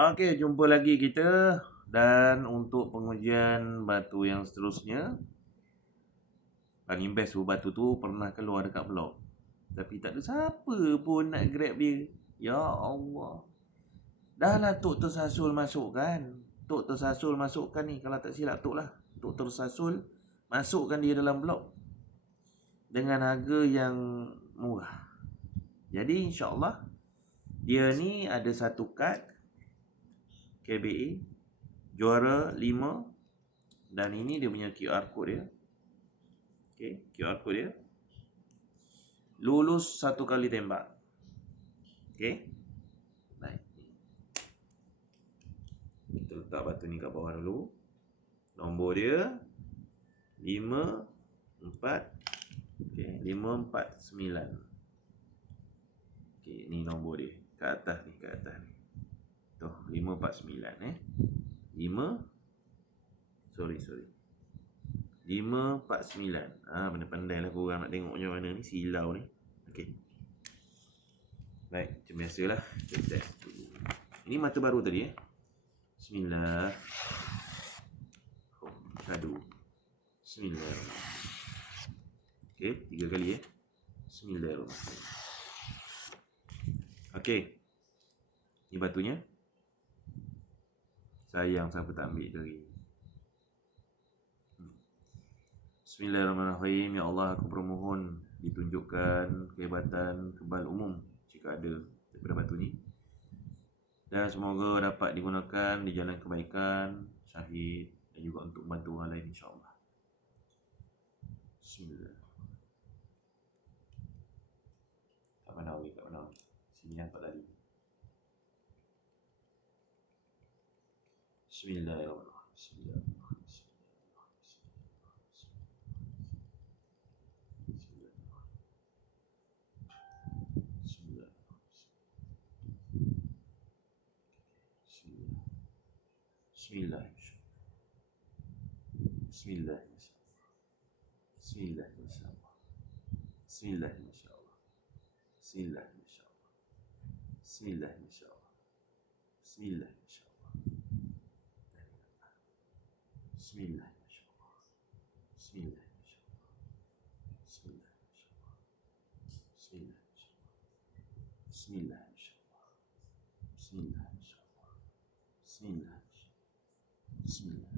Okey, jumpa lagi kita dan untuk pengujian batu yang seterusnya, paling best tu batu tu pernah keluar dekat blog. Tapi tak ada siapa pun nak grab dia. Ya Allah. Dah lah Tok tersasul masukkan. Tok tersasul masukkan ni, kalau tak silap Tok lah. Tok tersasul masukkan dia dalam blog dengan harga yang murah. Jadi insya-Allah dia ni ada satu kad KBA juara 5 dan ini dia punya QR code dia. Okey, QR code dia. Lulus 1 kali tembak. Okey. Baik. Kita letak batu ni kat bawah dulu. Nombor dia 5 4 okey, 549. Okey, ni nombor dia. Kat atas ni, kat atas ni. Tu 549 Sorry 549. Pandai-pandai lah korang nak tengok macam mana ni, silau ni. Okey. Baik, macam biasalah kita test dulu. Ini mata baru tadi Bismillah. Kadu. Bismillah. Okey, 3 kali Bismillahirrahmanirrahim. Okey. Ni batunya. Sayang siapa tak ambil tadi. Bismillahirrahmanirrahim. Ya Allah, aku bermohon ditunjukkan kehebatan kebal umum jika ada daripada batu ni. Dan semoga dapat digunakan di jalan kebaikan, syahid dan juga untuk membantu orang lain insya-Allah. Bismillah. Kat mana? Sini nampak tadi. Bismillahirrahmanirrahim. Bismillah. Bismillah. Bismillah insyaallah. Bismillah insyaallah. Bismillah insyaallah. Bismillah insyaallah. Bismillah insyaallah. Bismillah insyaallah. Bismillah insyaallah. Bismillah insyaallah. Bismillah insyaallah. Bismillah insyaallah. Bismillah insyaallah. Bismillah. Bismillah.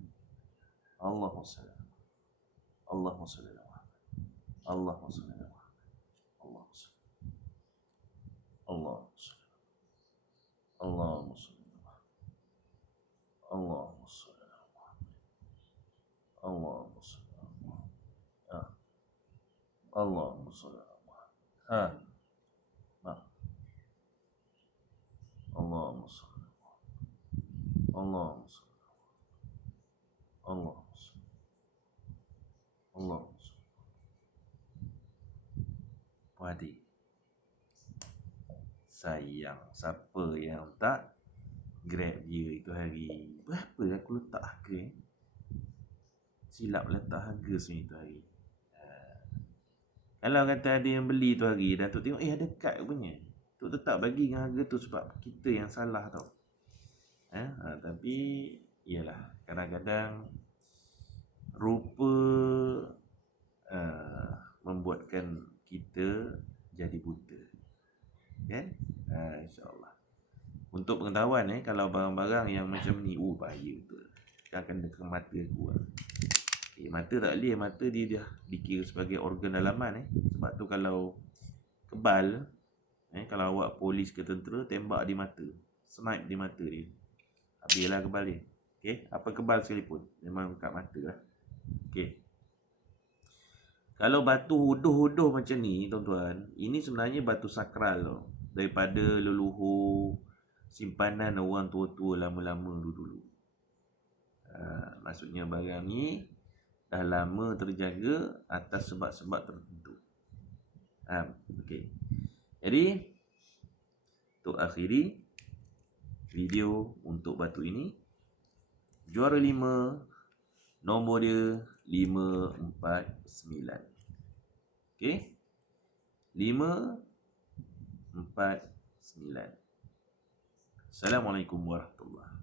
Allahumma salli. Allahumma salli ala Muhammad. Allahumma salli ala Muhammad. Allahumma salli. Allahumma salli. Allahumma salli ala Muhammad. Allahumma salli ala Muhammad. Allahumma salli ala Muhammad. Allahumma salli ala Muhammad. Allahumma salli ala Muhammad. Allahumma salli. Allah. Padi. Sayang siapa yang tak grab dia itu hari. Berapa aku letak harga Silap letak harga sebenarnya itu hari. Kalau kata ada yang beli tu hari dah tu tengok ada kad punya. Tu tetap bagi dengan harga tu sebab kita yang salah tau. Tapi iyalah, kadang-kadang rupa membuatkan kita jadi buta, kan? InsyaAllah. Untuk pengetahuan kalau barang-barang yang macam ni, bahaya betul. Kan kena ke mata aku. Mata tak boleh, mata dia dah dikira sebagai organ dalaman. Sebab tu kalau kebal, kalau awak polis ke tentera, tembak di mata, snipe di mata dia, habislah kebal dia. Okey, apa kebal sekalipun memang kat mata lah. Okey. Kalau batu huduh-huduh macam ni, tuan-tuan, ini sebenarnya batu sakral tau. Daripada leluhur, simpanan orang tua-tua lama-lama dulu. Maksudnya barang ni dah lama terjaga atas sebab-sebab tertentu. Okey. Jadi, untuk akhiri video untuk batu ini, juara 5, nombor dia 549. Okey. 549. Assalamualaikum warahmatullahi